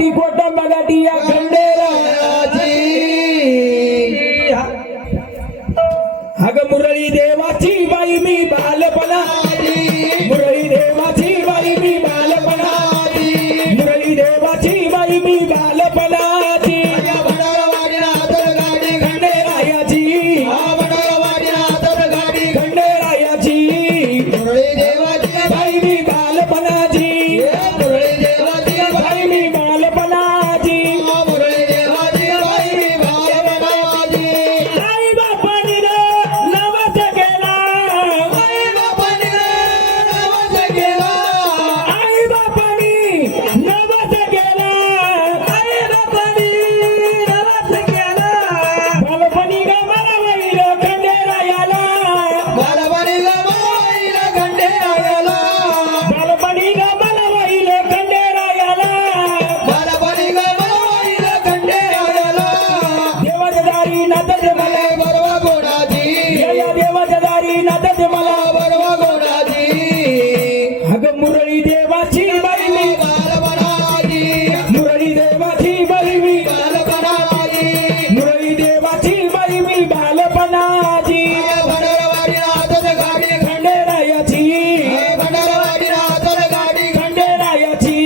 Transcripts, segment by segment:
मगाटी कोटा मगाटी या खंडेरायाची अग मुरळी देवाची बाई मी बालपणाची मुरळी देवाची बाई मी बालपणाची मुरळी देवाची बाई मी बालपणाची खंडेरायाची खंडेरायाची मुरळी देवाची बाई मी बालपणाची मुरळी देवाची बाई मी बालपणाची मुरळी देवाची बाई मी बालपणाची आई बापानी नवस केला आई बापाने नवस केला आई बापानी नवस केला आई बापाने नवस केला बालपणी ग मला वैल खंडेरायाला बालपणी ग माईला खंडेरायाला बालपणी ग मला वैल खंडेरायाला बालपणी ग माईला खंडेरायाला देवदारी नातज मला बरवा गोडाजी या देवदारी नातज मला बरवा गोडाजी अग मुरळी देवाची बाई मी बालपणाची मुरळी देवाची बाई मी बालपणाची मुरळी देवाची बाई मी बालपणाची भंडारवाडी नाथन गाडी खंडेरायाची भंडारवाडी नाथन गाडी खंडेरायाची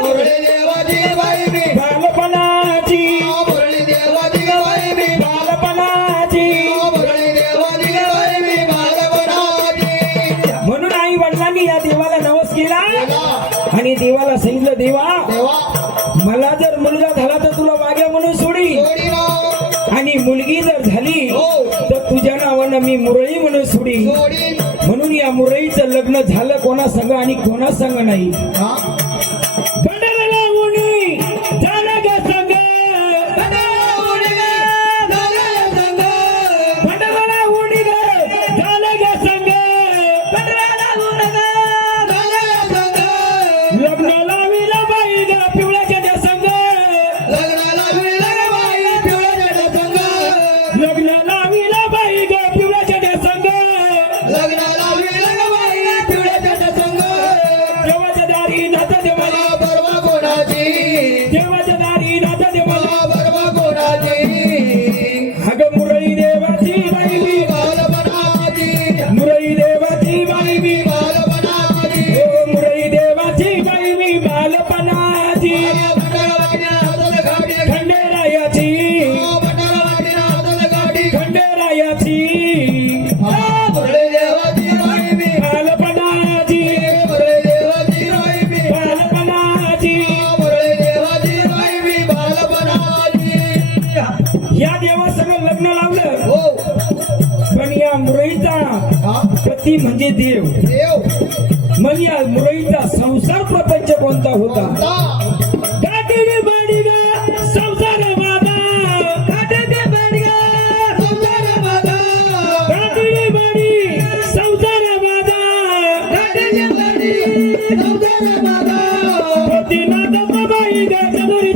मुरळी देवाची बाई मी बालपणाची मुरळी देवाची बाई मी बालपणाची मुरळी देवाची बाई मी बालपणाची म्हणून आई वडिलांनी या देवाला नवस केला आणि देवाला सांगितलं देवा देवा मला जर मुलगा झाला तर तुला वाग्या म्हणून सोडी जोडी ना आणि मुलगी जर झाली हो. तर तुझ्या नावानं मी मुरळी म्हणून सोडी जोडी म्हणून या मुरळीचं लग्न झालं कोणा संग आणि कोणा संग नाही हा पंढरीला उडी झालं ग संग पंढरीला उडी ग झालं ग संग लग्न लाविला बाई ग पिवळ्याच्या त्या संग लग्न लाविला बाई ग पिवळ्याच्या त्या संग देवाच्या दारी नाथ देवाला देवाच्या दारी नाथ देवाला अग मुरळी देवाची बाई मी मुरळी देवाची बाई मी ओ मुरळी देवाची बाई मी बालपणाची खंडेरायाची खंडेरायाची बालपणाची बालपणाची या देवासंग लग्न लावलं पण या मुरळीचा पती म्हणजे देव मग या मुरळीचा संसार प्रपंच कोणता होता काटेरी बाडी ग संसार माझा काटेरी बाडी ग संसार माझा काटेरी बाडी संसार माझा काटेरी बाडी संसार माझा पती नाथ बाई ग चतुरी